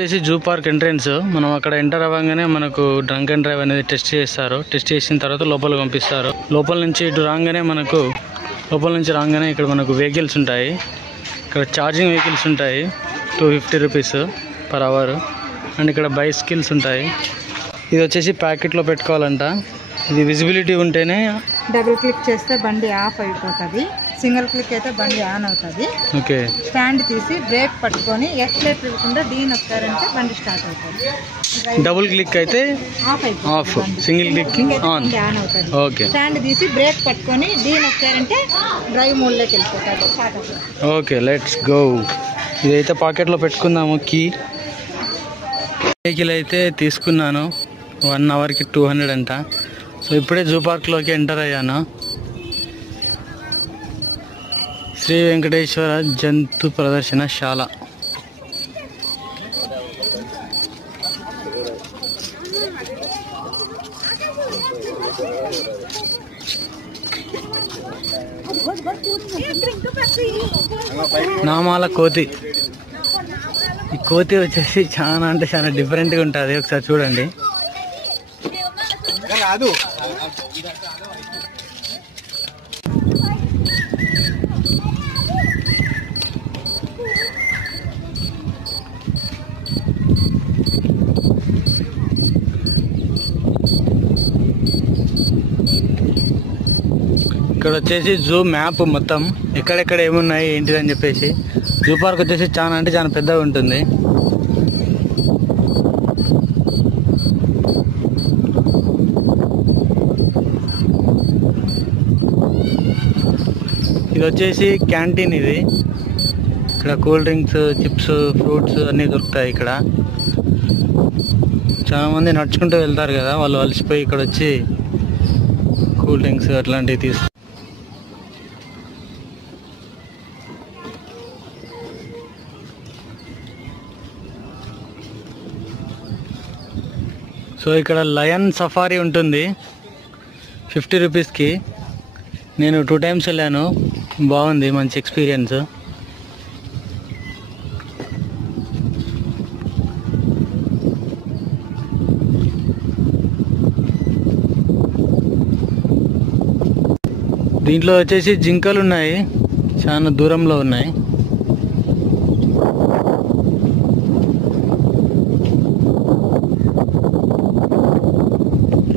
వచ్చేసి zoo park entrance. మనం అక్కడ ఎంటర్ అవ్వగానే మనకు డ్రంక్ అండ్ డ్రైవ్ అనేది టెస్ట్ చేస్తారు. టెస్ట్ చేసిన తర్వాత లోపలికి పంపిస్తారు. లోపల నుంచి రాగానే ఇక్కడ మనకు వెహికల్స్ ఉంటాయి. ఇక్కడ ఛార్జింగ్ వెహికల్స్ ఉంటాయి 250 రూపీస్ పర్ అవర్. అండ్ ఇక్కడ బైసికల్స్ ఉంటాయి. ఇది వచ్చేసి ప్యాకెట్లో పెట్టుకోవాలంట. ఇది విజిబిలిటీ ఉంటేనే డబుల్ క్లిక్ చేస్తే బండి ఆఫ్ అయిపోతుంది. సింగిల్ క్లిక్ అయితే బండి ఆన్ అవుతుంది. ఓకే. స్టాండ్ తీసి బ్రేక్ పట్టుకొని ఎక్స్లేటర్ ఇవ్వకుండా డీ నొక్కారంటే బండి స్టార్ట్ అవుతుంది. డబుల్ క్లిక్ అయితే ఆఫ్, సింగిల్ క్లిక్ ఆన్ అవుతుంది. ఓకే. స్టాండ్ తీసి బ్రేక్ పట్టుకొని డీ నొక్కారంటే డ్రైవ్ మోడ్లోకి వెళ్ళిపోతుంది, స్టార్ట్ అవుతుంది. Okay, let's go. ఇదైతే పాకెట్లో పెట్టుకుందాము. కీ వెహికల్ అయితే తీసుకున్నాను. 1 అవర్కి 200 అంట. సో ఇప్పుడే జూ పార్క్లోకి ఎంటర్ అయ్యాను. శ్రీ వెంకటేశ్వర జంతు ప్రదర్శనశాల. నామాల కోతి. ఈ కోతి వచ్చేసి చాలా అంటే చాలా డిఫరెంట్గా ఉంటుంది. ఒకసారి చూడండి. ఇక్కడ వచ్చేసి జూ మ్యాప్ మొత్తం ఎక్కడెక్కడ ఏమున్నాయి ఏంటిదని చెప్పేసి. జూ పార్క్ వచ్చేసి చాలా అంటే చాలా పెద్దగా ఉంటుంది. ఇది వచ్చేసి క్యాంటీన్. ఇది ఇక్కడ కూల్ డ్రింక్స్, చిప్స్, ఫ్రూట్స్ అన్నీ దొరుకుతాయి. ఇక్కడ చాలామంది నడుచుకుంటూ వెళ్తారు కదా, వాళ్ళు అలసిపోయి ఇక్కడ వచ్చి కూల్ డ్రింక్స్ అట్లాంటివి తీసుకు. సో ఇక్కడ లయన్ సఫారీ ఉంటుంది 50 రూపీస్కి. నేను 2 టైమ్స్ వెళ్ళాను. బాగుంది, మంచి ఎక్స్పీరియన్స్. దీంట్లో వచ్చేసి జింకలు ఉన్నాయి, చాలా దూరంలో ఉన్నాయి.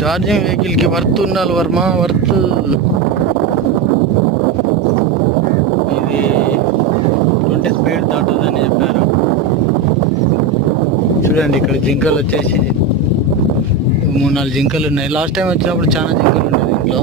ఛార్జింగ్ వెహికల్కి వర్త్ ఉండాలి వర్మ, వర్త్. ఇది 20 స్పీడ్ దాటుతుందని చెప్పారు. చూడండి ఇక్కడ జింకలు వచ్చేసి 3-4 జింకలు ఉన్నాయి. లాస్ట్ టైం వచ్చినప్పుడు చాలా జింకలు ఉన్నాయి దీంట్లో.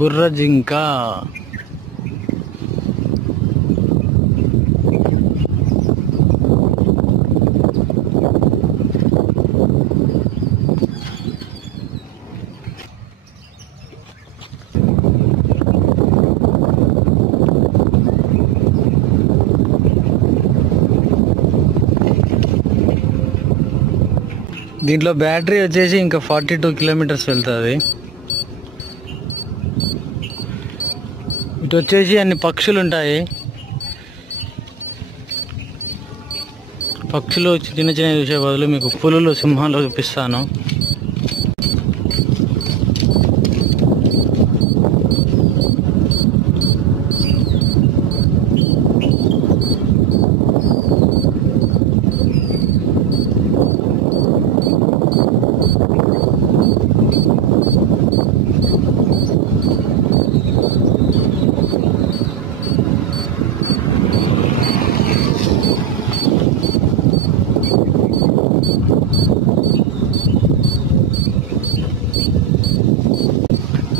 బుర్ర జింక. దీంట్లో బ్యాటరీ వచ్చేసి ఇంకా 42 కిలోమీటర్స్ వెళ్తుంది. ఇటు వచ్చేసి అన్ని పక్షులు ఉంటాయి. పక్షులు చిన్న చిన్న చూసే బదులు మీకు పులులు, సింహాలు చూపిస్తాను.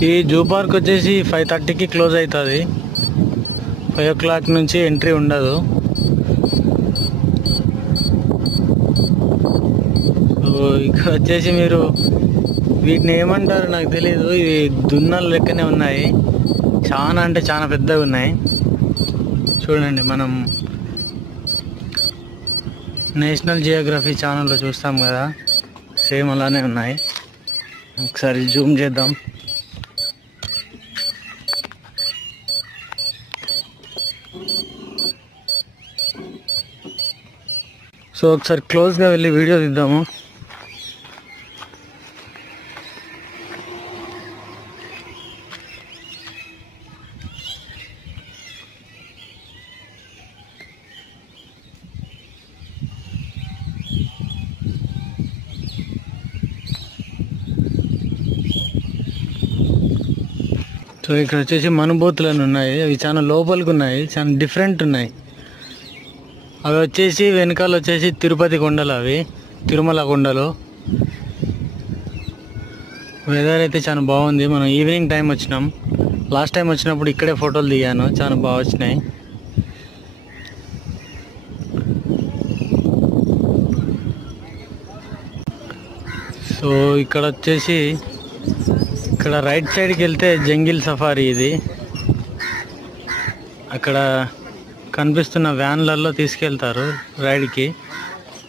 ఈ జూ పార్క్ వచ్చేసి 5:30కి క్లోజ్ అవుతుంది. 5 o'clock నుంచి ఎంట్రీ ఉండదు. ఇక్కడ వచ్చేసి మీరు వీటిని ఏమంటారు నాకు తెలీదు. ఇవి దున్నలు లెక్కనే ఉన్నాయి, చాలా అంటే చాలా పెద్దగా ఉన్నాయి. చూడండి, మనం నేషనల్ జియోగ్రఫీ ఛానల్లో చూస్తాం కదా, సేమ్ అలానే ఉన్నాయి. ఒకసారి జూమ్ చేద్దాం. సో ఒకసారి క్లోజ్గా వెళ్ళి వీడియో తీద్దాము. సో ఇక్కడ వచ్చేసి మనుబోతులను ఉన్నాయి. అవి చాలా లోపలికి ఉన్నాయి, చాలా డిఫరెంట్ ఉన్నాయి. అవి వచ్చేసి వెనకాల వచ్చేసి తిరుపతి కొండలు, అవి తిరుమల కొండలు. వెదర్ అయితే చాలా బాగుంది. మనం ఈవినింగ్ టైం వచ్చినాం. లాస్ట్ టైం వచ్చినప్పుడు ఇక్కడే ఫోటోలు దిగాను, చాలా బాగా వచ్చినాయి. సో ఇక్కడ వచ్చేసి ఇక్కడ రైట్ సైడ్కి వెళ్తే జంగిల్ సఫారీ. ఇది అక్కడ కనిపిస్తున్న వ్యాన్లలో తీసుకెళ్తారు రైడ్కి.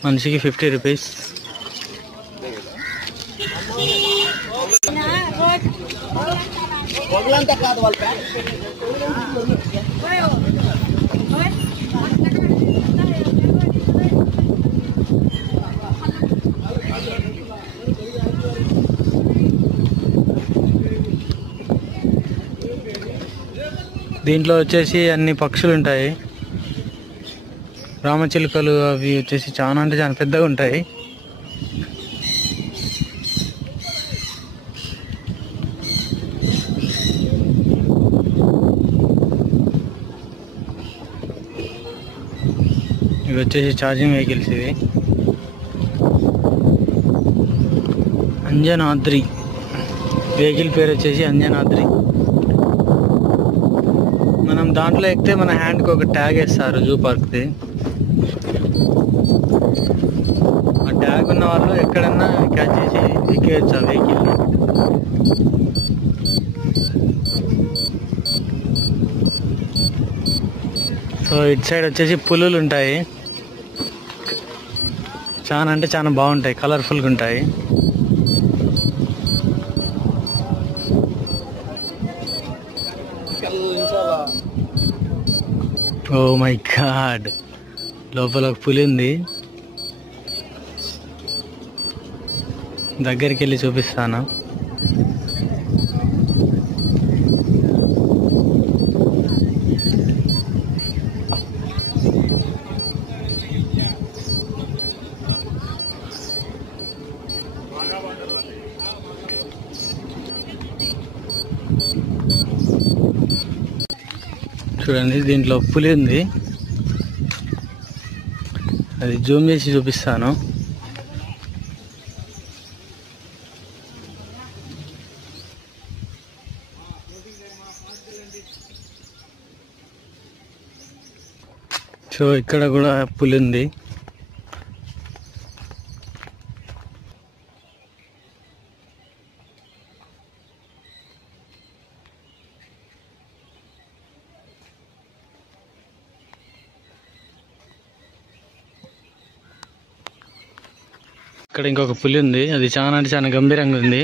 మనిషికి 50 రూపీస్. దీంట్లో వచ్చేసి అన్ని పక్షులు ఉంటాయి. రామచిలుకలు అవి వచ్చేసి చాలా అంటే చాలా పెద్దగా ఉంటాయి. ఇవి వచ్చేసి ఛార్జింగ్ వెహికల్స్. ఇవి అంజనాద్రి వెహికల్ పేరు వచ్చేసి అంజనాద్రి. మనం దాంట్లో ఎక్కితే మన హ్యాండ్కి ఒక ట్యాగ్ వేస్తారు జూ పార్క్ది. ఆ ట్యాగ్ ఉన్న వాళ్ళు ఎక్కడన్నా క్యాచ్ చేసి ఎక్కేయచ్చు ఆ వెహికల్. సో ఇటు సైడ్ వచ్చేసి పులులు ఉంటాయి. చాలా అంటే చాలా బాగుంటాయి, కలర్ఫుల్గా ఉంటాయి. ఓ మై గాడ్, లోపల ఒక పులి ఉంది. దగ్గరికి వెళ్ళి చూపిస్తాను. చూడండి, దీంట్లో పులి ఉంది. అది జూమ్ చేసి చూపిస్తాను. సో ఇక్కడ కూడా పులి ఉంది. ఇక్కడ ఇంకొక పులి ఉంది. అది చాలా అంటే చాలా గంభీరంగా ఉంది.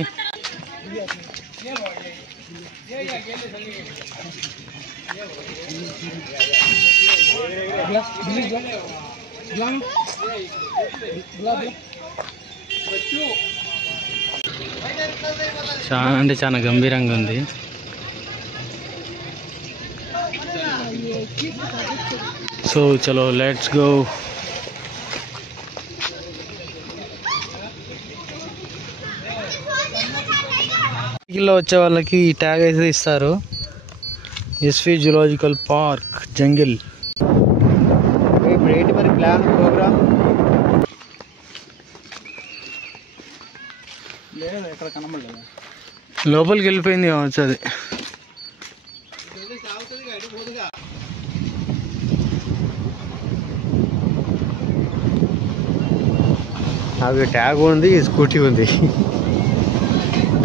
చాలా అంటే చాలా గంభీరంగా ఉంది. సో చలో లెట్స్ గో. లో వచ్చే వాళ్ళకి ఈ ట్యాగ్ అయితే ఇస్తారు, ఎస్వి జూలాజికల్ పార్క్ జంగిల్. ఇప్పుడు ఏంటి మరి ప్లాన్, ప్రోగ్రామ్? లేదు, ఎక్కడ కనబడలేదు. లోపలికి వెళ్ళిపోయింది కావచ్చు అది. నాకు ట్యాగ్ ఉంది, స్కూటీ ఉంది.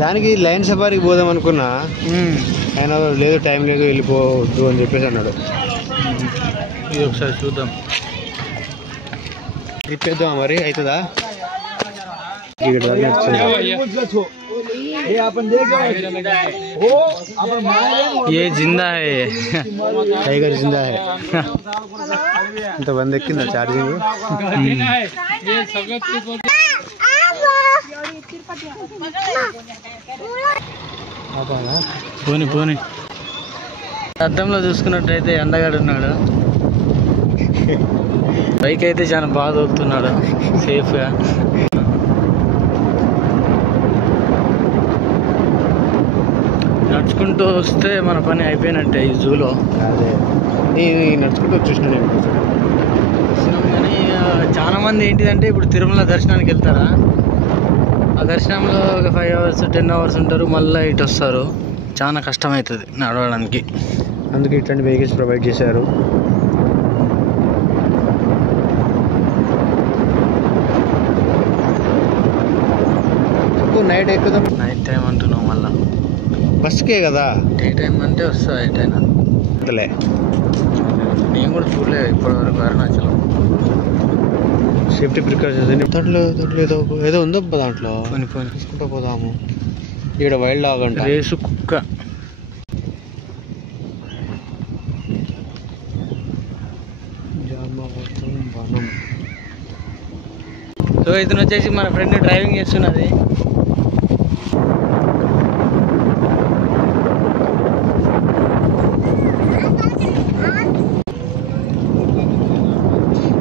దానికి లైన్ సఫారీకి పోదాం అనుకున్నా, ఆయన లేదు టైం లేదు వెళ్ళిపోవద్దు అని చెప్పేసి అన్నాడు. ఇది ఒకసారి చూద్దాం, తిప్పేద్దాం మరి అవుతుందా. ये जिंदा है టైగర్ జిందా హై ఇంతమంది ఎక్కిందా ఛార్జింగ్ పోని పోని అద్దంలో చూసుకున్నట్టయితే ఎండగాడు ఉన్నాడు. బైక్ అయితే చాలా బాగా తోలుతున్నాడు సేఫ్గా. నడుచుకుంటూ వస్తే మన పని అయిపోయినట్టే ఈ జూలో. అదే నడుచుకుంటూ వచ్చేసిన నేను కానీ చాలా మంది ఏంటిదంటే ఇప్పుడు తిరుమల దర్శనానికి వెళ్తారా, ఆ దర్శనంలో ఒక 5 hours 10 hours ఉంటారు, మళ్ళీ ఇటు వస్తారు. చాలా కష్టమవుతుంది నడవడానికి. అందుకే ఇట్లాంటి వెహికల్స్ ప్రొవైడ్ చేశారు. నైట్ ఎక్కుదాం. నైట్ టైం అంటున్నావు మళ్ళీ బస్కే కదా, డే టైం అంటే వస్తా ఎటైనా. అంతలే నేను కూడా చూడలేదు ఇప్పటివరకు అరుణాచలం. సేఫ్టీ ప్రికాషన్స్ దాంట్లో ఏదో ఉందో దాంట్లో పోని పోని తీసుకుంటూ పోదాము. ఇక్కడ వైల్డ్ డాగ్ అంట, రేసు కుక్క. సో ఇతను వచ్చేసి మన ఫ్రెండ్ డ్రైవింగ్ చేస్తున్నది.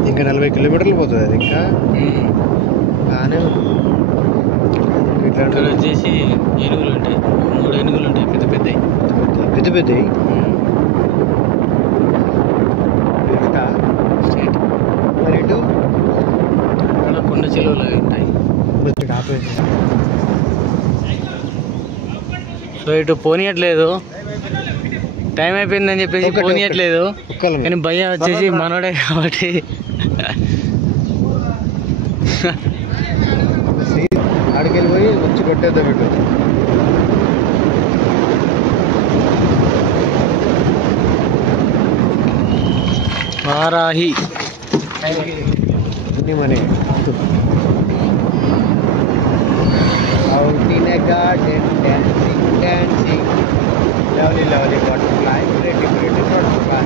ఇంకా 40 కిలోమీటర్లు పోతుంది అది. ఇంకా బాగానే ఉంది. ఇక్కడ వచ్చేసి ఏనుగులు ఉంటాయి, 3 ఏనుగులు ఉంటాయి, పెద్ద పెద్దవి. మరి ఇటు అక్కడ కొండ చెరువులు అవి ఉంటాయి. సో ఇటు పోనీయట్లేదు, టైం అయిపోయిందని చెప్పేసి పోనీయట్లేదు. కానీ భయ్య వచ్చేసి మనోడే కాబట్టి ఆడికెళ్ళి పోయి వచ్చి కొట్టేద్దాం ఇటు. వారాహి అన్ని money out in a garden dancing lovely butterfly pretty butterfly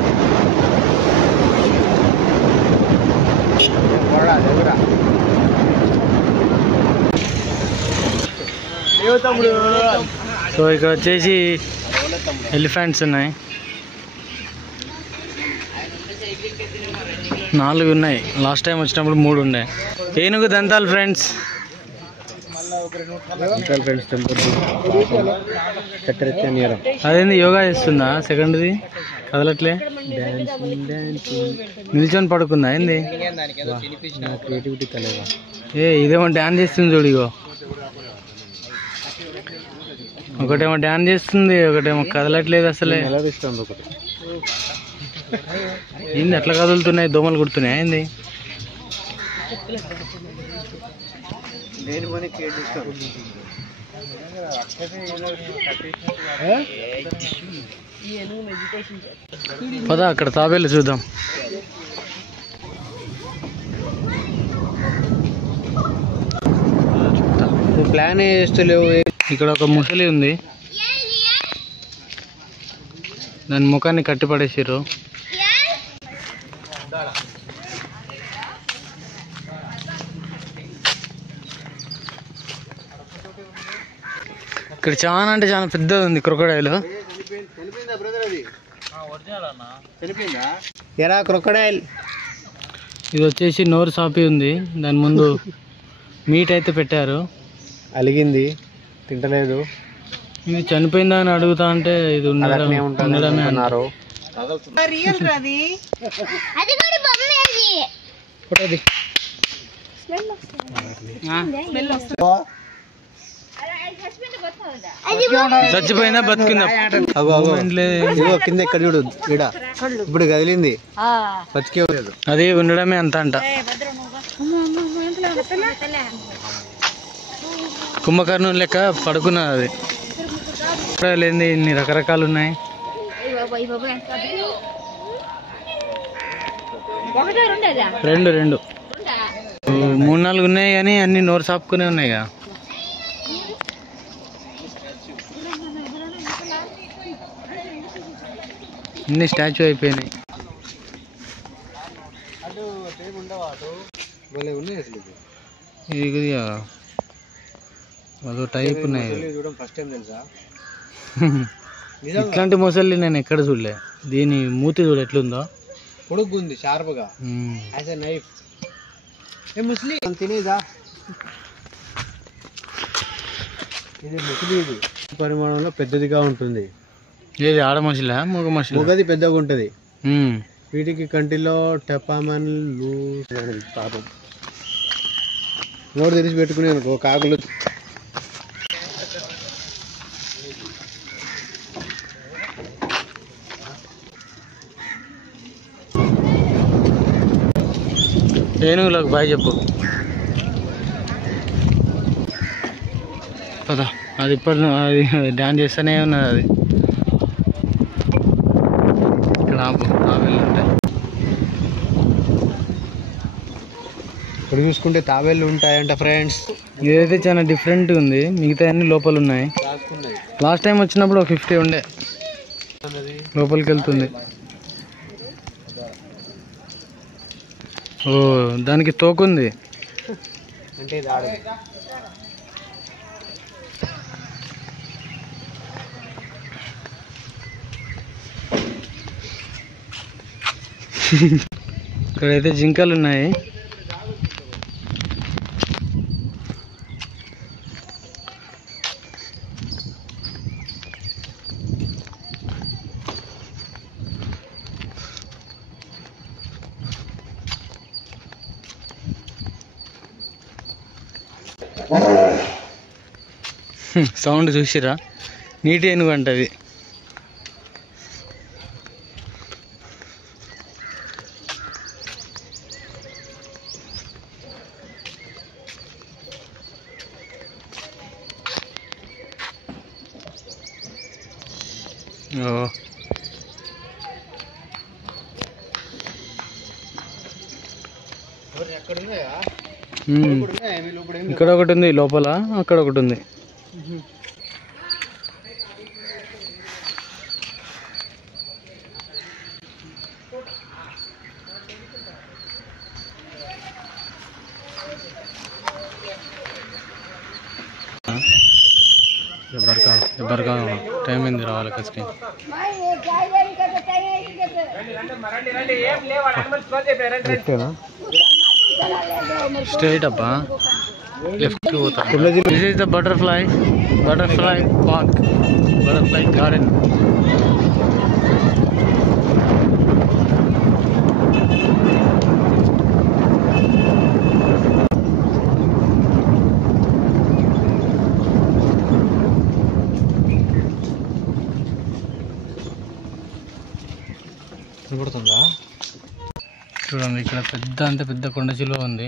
బడా దగ్గర తమ్ముడు. సో ఇక్కడ వచ్చేసి ఎలిఫెంట్స్ ఉన్నాయి, 4 ఉన్నాయి. లాస్ట్ టైం వచ్చినప్పుడు 3 ఉన్నాయి. ఏనుగు దంతాలు ఫ్రెండ్స్. అదేంది యోగా చేస్తుందా? సెకండ్ది కదలట్లే, నిల్చొని పడుకుందా ఏంది? క్రియేటివిటీ కలేవా. ఇదేమో డ్యాన్స్ చేస్తుంది చూడు. ఇగో ఒకటేమో డ్యాన్స్ చేస్తుంది, ఒకటేమో కదలట్లేదు అసలే. ఒకటి ఏంది అట్లా కదులుతున్నాయి, దోమలు కుడుతున్నాయి ఏంది? పద అక్కడ తాబేలు చూద్దాం. ప్లాన్ చేస్తలేవు. ఇక్కడ ఒక ముసలి ఉంది, దాని ముఖాన్ని కట్టి పడేసారు. ఇక్కడ చాలా అంటే చాలా పెద్దది ఉంది క్రొకడైల్. ఎరా క్రొకడైల్. ఇది వచ్చేసి నోరు సాపి ఉంది, దాని ముందు మీట్ అయితే పెట్టారు. అలిగింది, తింటలేదు. ఇది చనిపోయిందా అని అడుగుతా అంటే ఇది ఉండడమే అన్నారు. చచ్చిపోయిందా బతికిందా? కింద ఎక్కడ చూడు, ఈడ ఇప్పుడు కదిలింది, బతికే లేదు. అది ఉండడమే అంత అంట. కుంభకర్ణం లెక్క పడుకున్నది అది. లేని ఇన్ని రకరకాలు ఉన్నాయి. రెండు 3-4 ఉన్నాయి కానీ అన్ని నోరు సాపుకునే ఉన్నాయి కదా. అన్ని స్టాచ్యూ అయిపోయినాయి. ఇది అదో టైప్ ఉన్నాయి. ఫస్ట్ టైం తెలుసా ఇట్లాంటి మొసళ్ళు నేను ఎక్కడ చూడలే. దీని మూతి చూడు ఎట్లుందో, పొడుగు ఉంది షార్ప్గా, యాజ్ ఎ నైఫ్. ఏ ముస్లి తినేదా? ఇది ముస్లి. ఇది పరిమాణంలో పెద్దదిగా ఉంటుంది. ఏది ఆడ మనుషులా మగ మనుషులు? మొగది పెద్దగా ఉంటుంది. వీటికి కంటిలో టెపామన్లు పాపం నోరు తెరిచి పెట్టుకుని అనుకో కాకులు. ఏనుగులకు బాయ్ చెప్పు పదా. అది ఇప్పటి అది డ్యాన్స్ చేస్తూనే ఉన్నది. అది ఇక్కడ ఆపు తాబేళ్ళు ఉంటాయి. ఇక్కడ చూసుకుంటే తాబేళ్ళు ఉంటాయంట ఫ్రెండ్స్. ఇదైతే చాలా డిఫరెంట్గా ఉంది. మిగతా అన్ని లోపల ఉన్నాయి. లాస్ట్ టైం వచ్చినప్పుడు ఒక 50 ఉండే. లోపలికి వెళ్తుంది. ఓ దానికి తోకుంది అంటే ఇక్కడైతే జింకలు ఉన్నాయి. సౌండ్ చూసిరా? నీటి ఏనుగు అంటది. ఓ ఇక్కడ ఒకటి ఉంది లోపల, అక్కడ ఒకటి ఉంది. ఎబ్బరిగా టైం అయింది రావాలి కసికి. స్ట్రైట్ అబ్బా లెఫ్ట్ పోతా. This is the butterfly park, butterfly garden. కనబడుతుందా? చూడండి ఇక్కడ పెద్ద అంటే పెద్ద కొండ చిలువ ఉంది.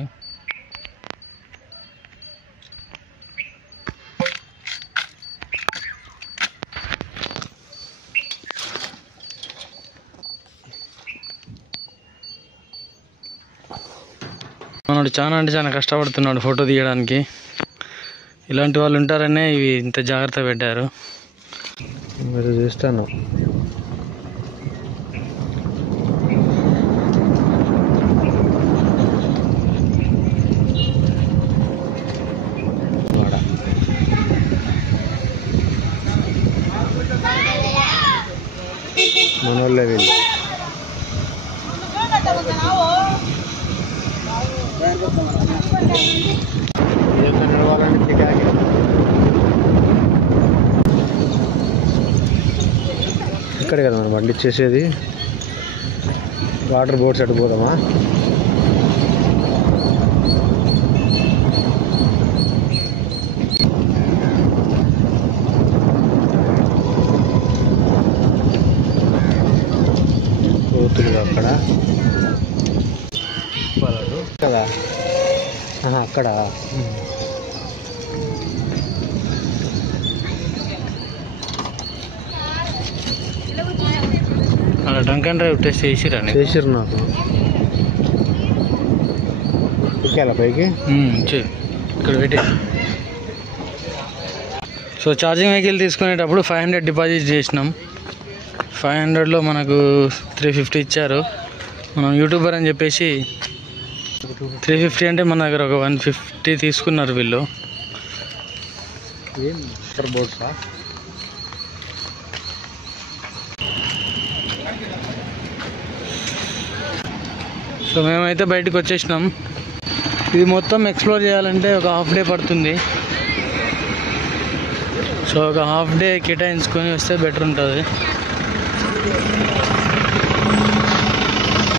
మనోడు చాలా అంటే చాలా కష్టపడుతున్నాడు ఫోటో తీయడానికి. ఇలాంటి వాళ్ళు ఉంటారనే ఇవి ఇంత జాగ్రత్త పెట్టారు. మీరు చూస్తాను మనోళ్ళే వీళ్ళు. ఇక్కడే కదా మనం బండి ఇచ్చేసేది. వాటర్ బోట్స్ అటు పోదామా? పోతుంది అక్కడ కదా, అక్కడ అలా డ్రంక్ అండ్ డ్రైవ్ టెస్ట్ చేసిరా? చేసిరు నాకు. ఎక్కాలా పైకి? ఇక్కడ పెట్టి. సో ఛార్జింగ్ వెహికల్ తీసుకునేటప్పుడు 500 డిపాజిట్ చేసినాం. 500లో మనకు 350 ఇచ్చారు. మనం యూట్యూబర్ అని చెప్పేసి 350 అంటే మన దగ్గర ఒక 150 తీసుకున్నారు వీళ్ళు. బోర్డ్సా? సో మేమైతే బయటకు వచ్చేసినాం. ఇది మొత్తం ఎక్స్ప్లోర్ చేయాలంటే ఒక హాఫ్ డే పడుతుంది. సో ఒక హాఫ్ డే కేటాయించుకొని వస్తే బెటర్ ఉంటుంది.